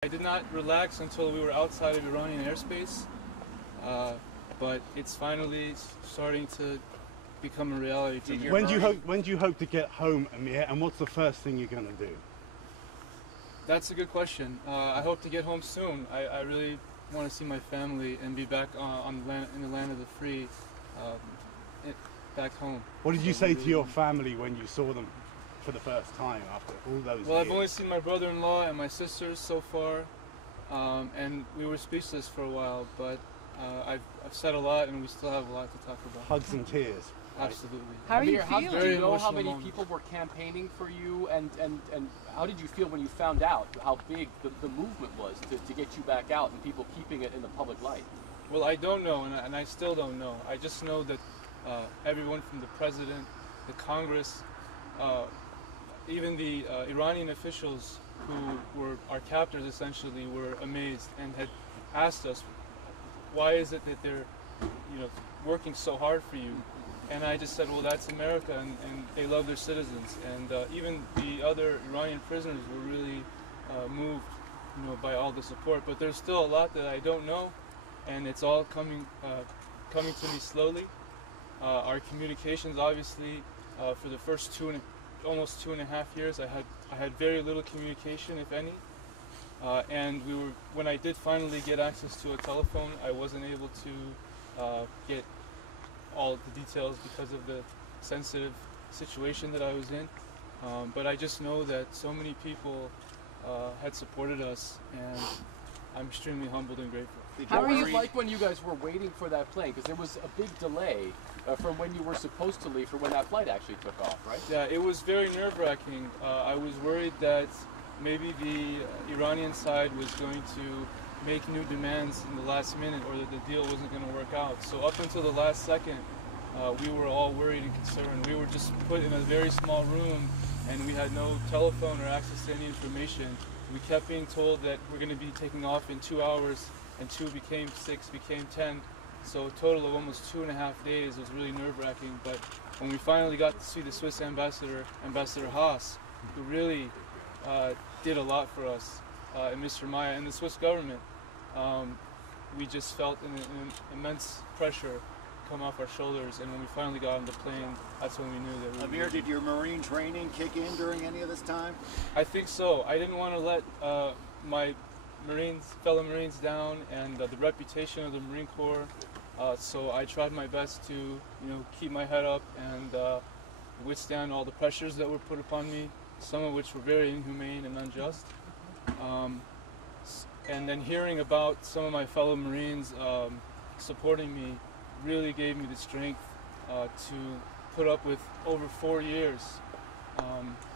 I did not relax until we were outside of Iranian airspace, but it's finally starting to become a reality to me. When do you hope to get home, Amir, and what's the first thing you're going to do? That's a good question. I hope to get home soon. I really want to see my family and be back in the land of the free, back home. What did you say to your family when you saw them for the first time after all those years? Well, I've only seen my brother-in-law and my sisters so far, and we were speechless for a while, but I've said a lot and we still have a lot to talk about. Hugs and tears. Right? Absolutely. How are you feeling? Do you know how many people were campaigning for you, and how did you feel when you found out how big the movement was to get you back out and people keeping it in the public light? Well, I don't know, and I still don't know. I just know that everyone from the president, the Congress, even the Iranian officials who were our captors essentially were amazed and had asked us, why is it that they're working so hard for you? And I just said, well, that's America, and they love their citizens. And even the other Iranian prisoners were really moved by all the support. But there's still a lot that I don't know, and it's all coming to me slowly. Our communications, obviously, for the first almost 2.5 years, I had very little communication, if any. And when I did finally get access to a telephone, I wasn't able to get all the details because of the sensitive situation that I was in. But I just know that so many people had supported us, and I'm extremely humbled and grateful. How were you like when you guys were waiting for that plane? Because there was a big delay from when you were supposed to leave for when that flight actually took off, right? Yeah, it was very nerve-wracking. I was worried that maybe the Iranian side was going to make new demands in the last minute, or that the deal wasn't going to work out. So up until the last second, we were all worried and concerned. We were just put in a very small room, and we had no telephone or access to any information. We kept being told that we're going to be taking off in 2 hours, and 2 became 6, became 10. So a total of almost 2.5 days. It was really nerve-wracking. But when we finally got to see the Swiss ambassador, Ambassador Haas, who really did a lot for us, and Mr. Maya and the Swiss government, we just felt an immense pressure come off our shoulders, and when we finally got on the plane, that's when we knew that we were... Amir, did your Marine training kick in during any of this time? I think so. I didn't want to let my fellow Marines down, and the reputation of the Marine Corps, so I tried my best to keep my head up and withstand all the pressures that were put upon me, some of which were very inhumane and unjust. And then hearing about some of my fellow Marines supporting me really gave me the strength to put up with over 4 years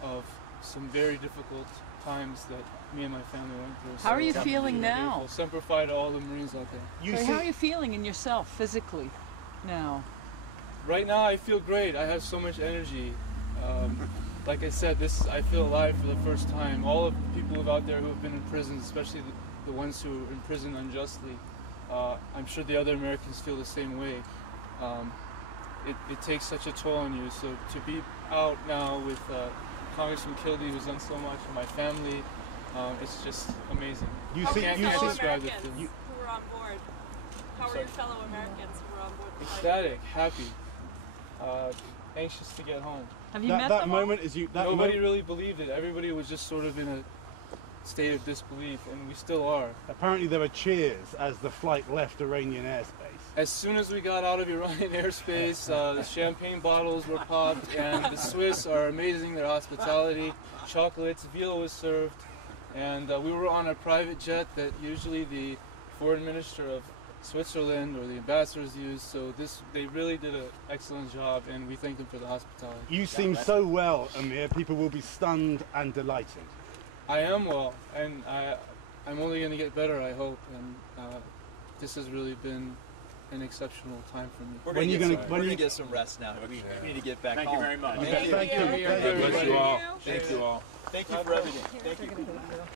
of some very difficult times that me and my family went through. How are you feeling now? Semper Fi to all the Marines out there. How are you feeling in yourself physically now? Right now I feel great. I have so much energy. Like I said, I feel alive for the first time. All of the people out there who have been in prison, especially the ones who are in prison unjustly, I'm sure the other Americans feel the same way. It takes such a toll on you. So to be out now with Congressman Kildee, who's done so much, and my family, it's just amazing. How were your fellow Americans who were on board? How were your fellow Americans who were on board? Ecstatic, happy, anxious to get home. Have you met that them moment all? Nobody really believed it. Everybody was just sort of in a state of disbelief, and we still are. Apparently there were cheers as the flight left Iranian airspace. As soon as we got out of Iranian airspace, the champagne bottles were popped, and the Swiss are amazing, their hospitality. Chocolates, veal was served, and we were on a private jet that usually the foreign minister of Switzerland or the ambassadors use, so they really did an excellent job, and we thank them for the hospitality. You seem so well, Amir. People will be stunned and delighted. I am well, and I'm only going to get better, I hope, and this has really been an exceptional time for me. We're going to get some rest now. We need to get back home. Thank you very much. Thank you. Thank you. Thank you all. Thank you for everything. Thank you.